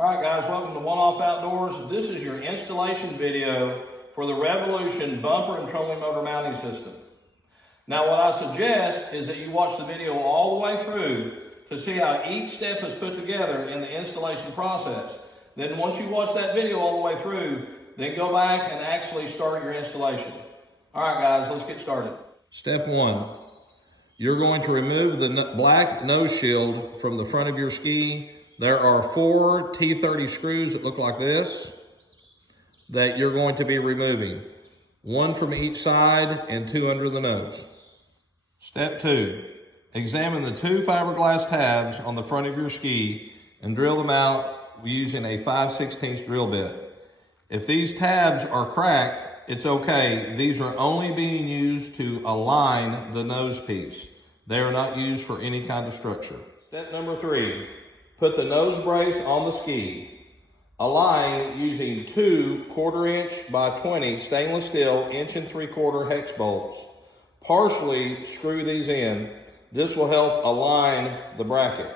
All right, guys, welcome to One Off Outdoors. This is your installation video for the Revolution bumper and trolling motor mounting system. Now, what I suggest is that you watch the video all the way through to see how each step is put together in the installation process. Then once you watch that video all the way through, then go back and actually start your installation. All right, guys, let's get started. Step one, you're going to remove the black nose shield from the front of your ski. There are 4 T30 screws that look like this that you're going to be removing. 1 from each side and 2 under the nose. Step 2, examine the 2 fiberglass tabs on the front of your ski and drill them out using a 5/16 drill bit. If these tabs are cracked, it's okay. These are only being used to align the nose piece. They are not used for any kind of structure. Step number 3. Put the nose brace on the ski. Align using 2 1/4" by 20 stainless steel 1 3/4" hex bolts. Partially screw these in. This will help align the bracket.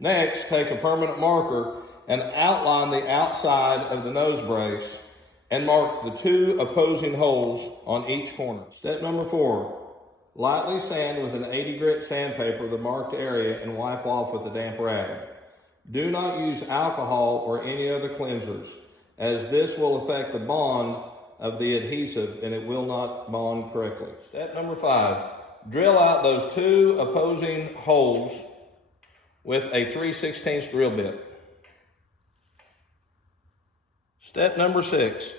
Next, take a permanent marker and outline the outside of the nose brace and mark the 2 opposing holes on each corner. Step number 4. Lightly sand with an 80 grit sandpaper the marked area and wipe off with a damp rag. Do not use alcohol or any other cleansers, as this will affect the bond of the adhesive and it will not bond correctly. Step number 5, drill out those 2 opposing holes with a 3/16 drill bit. Step number 6,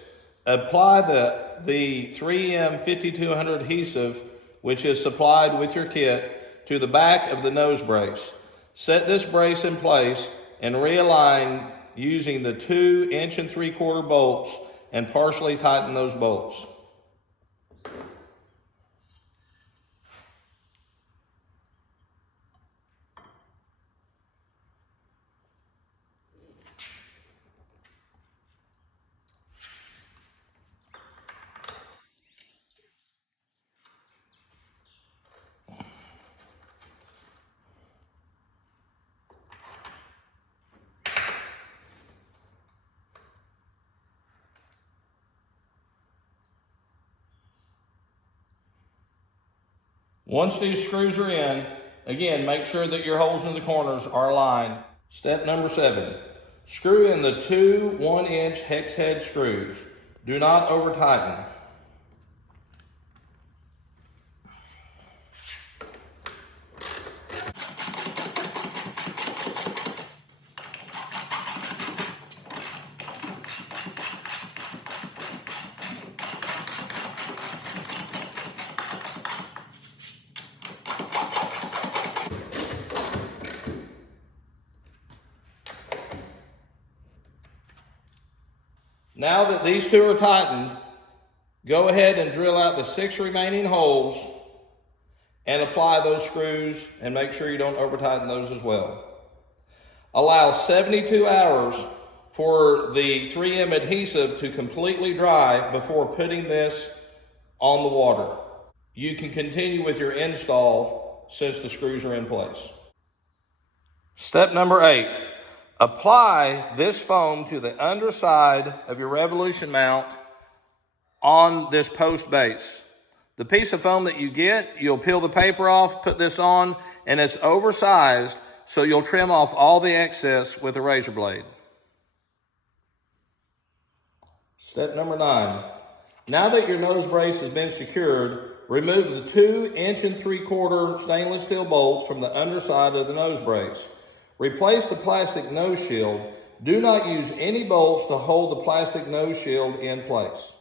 apply the 3M 5200 adhesive, which is supplied with your kit, to the back of the nose brace. Set this brace in place and realign using the 2 1 3/4" bolts and partially tighten those bolts. Once these screws are in, again, make sure that your holes in the corners are aligned. Step number 7, screw in the 2 1-inch hex head screws. Do not over tighten. Now that these 2 are tightened, go ahead and drill out the 6 remaining holes and apply those screws and make sure you don't over tighten those as well. Allow 72 hours for the 3M adhesive to completely dry before putting this on the water. You can continue with your install since the screws are in place. Step number 8. Apply this foam to the underside of your Revolution mount on this post base. The piece of foam that you get, you'll peel the paper off, put this on, and it's oversized, so you'll trim off all the excess with a razor blade. Step number 9. Now that your nose brace has been secured, remove the 2 1 3/4" stainless steel bolts from the underside of the nose brace. Replace the plastic nose shield. Do not use any bolts to hold the plastic nose shield in place.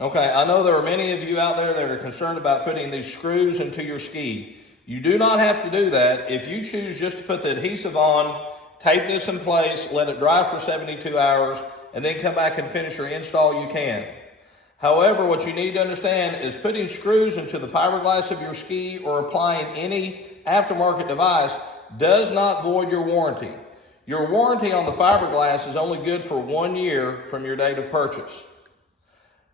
Okay, I know there are many of you out there that are concerned about putting these screws into your ski. You do not have to do that. If you choose just to put the adhesive on, tape this in place, let it dry for 72 hours, and then come back and finish your install, you can. However, what you need to understand is putting screws into the fiberglass of your ski or applying any aftermarket device does not void your warranty. Your warranty on the fiberglass is only good for 1 year from your date of purchase.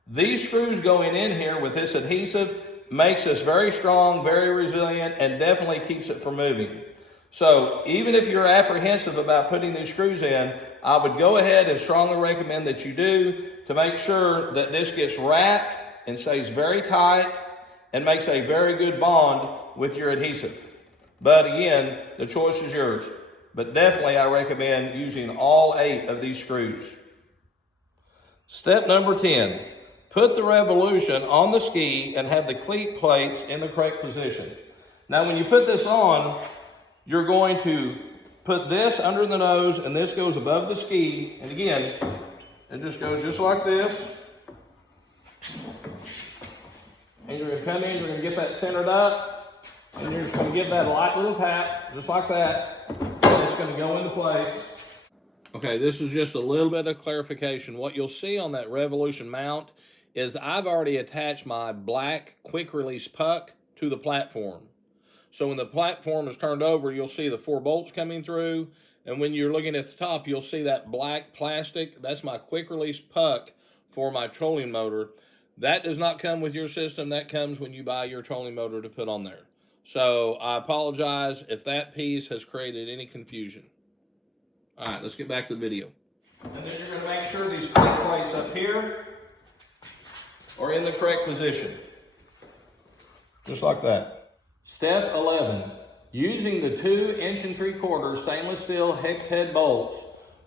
These screws going in here with this adhesive makes this very strong, very resilient, and definitely keeps it from moving. So even if you're apprehensive about putting these screws in, I would go ahead and strongly recommend that you do, to make sure that this gets wrapped and stays very tight and makes a very good bond with your adhesive. But again, the choice is yours. But definitely I recommend using all 8 of these screws. Step number 10, put the Revolution on the ski and have the cleat plates in the correct position. Now when you put this on, you're going to put this under the nose and this goes above the ski. And again, it just goes just like this. And you're gonna come in, you're gonna get that centered up, and you're just gonna give that a light little tap, just like that. And it's gonna go into place. Okay, this is just a little bit of clarification. What you'll see on that Revolution mount is I've already attached my black quick release puck to the platform. So when the platform is turned over, you'll see the 4 bolts coming through. And when you're looking at the top, you'll see that black plastic. That's my quick release puck for my trolling motor. That does not come with your system. That comes when you buy your trolling motor to put on there. So I apologize if that piece has created any confusion. All right, let's get back to the video. And then you're going to make sure these cleat plates up here are in the correct position. Just like that. Step 11, using the 2 3/4" stainless steel hex head bolts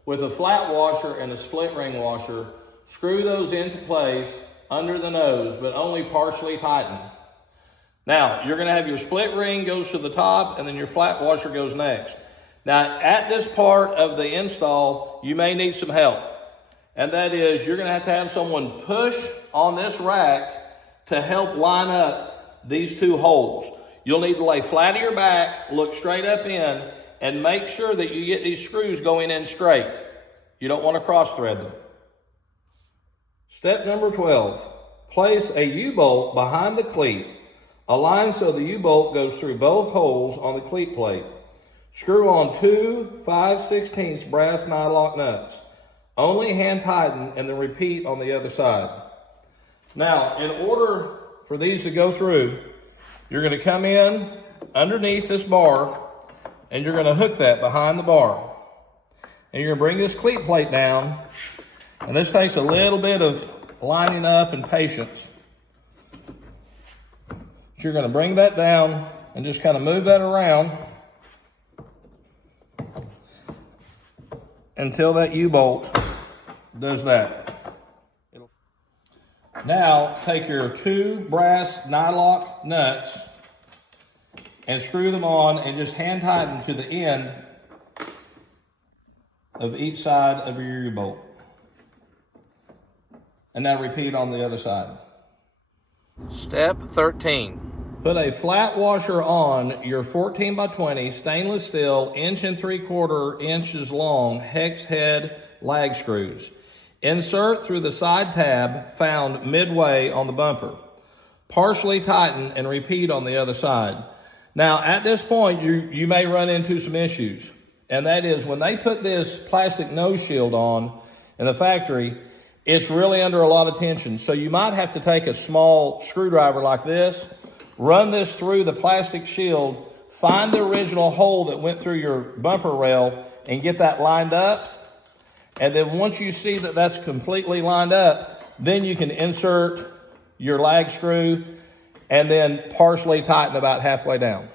with a flat washer and a split ring washer, screw those into place under the nose, but only partially tighten. Now, you're gonna have your split ring goes to the top and then your flat washer goes next. Now, at this part of the install, you may need some help. And that is, you're gonna have to have someone push on this rack to help line up these 2 holes. You'll need to lay flat on your back, look straight up in, and make sure that you get these screws going in straight. You don't wanna cross thread them. Step number 12, place a U-bolt behind the cleat. Align so the U-bolt goes through both holes on the cleat plate. Screw on 2 5/16 brass nylock nuts. Only hand tighten and then repeat on the other side. Now, in order for these to go through, you're gonna come in underneath this bar and you're gonna hook that behind the bar. And you're gonna bring this cleat plate down. And this takes a little bit of lining up and patience. So you're going to bring that down and just kind of move that around until that U-bolt does that. Now take your 2 brass nylock nuts and screw them on and just hand tighten to the end of each side of your U-bolt. And now repeat on the other side. Step 13. Put a flat washer on your 14x20 stainless steel 1 3/4 inches long hex head lag screws. Insert through the side tab found midway on the bumper. Partially tighten and repeat on the other side. Now at this point you may run into some issues. And that is when they put this plastic nose shield on in the factory, it's really under a lot of tension. So you might have to take a small screwdriver like this, run this through the plastic shield, find the original hole that went through your bumper rail and get that lined up. And then once you see that that's completely lined up, then you can insert your lag screw and then partially tighten about halfway down.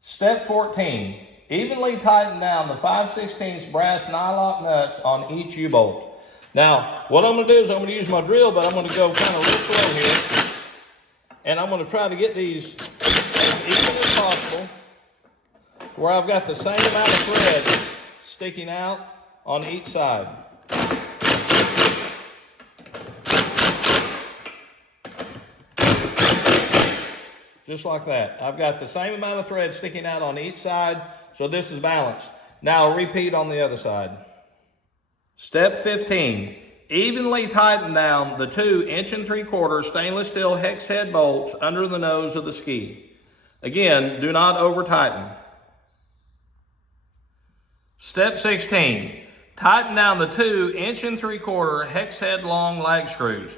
Step 14, evenly tighten down the 5/16 brass nylock nuts on each U-bolt. Now, what I'm gonna do is I'm gonna use my drill, but I'm gonna go kind of real slow here. And I'm gonna try to get these as even as possible, where I've got the same amount of thread sticking out on each side. Just like that. I've got the same amount of thread sticking out on each side, so this is balanced. Now I'll repeat on the other side. Step 15, evenly tighten down the 2 3/4 stainless steel hex head bolts under the nose of the ski. Again, do not over tighten. Step 16, tighten down the 2 3/4 hex head long lag screws.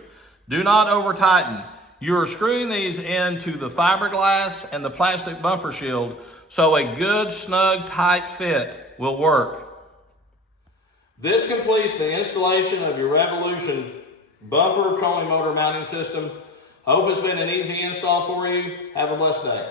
Do not over tighten. You are screwing these into the fiberglass and the plastic bumper shield, so a good, snug, tight fit will work. This completes the installation of your Revolution bumper trolling motor mounting system. Hope it's been an easy install for you. Have a blessed day.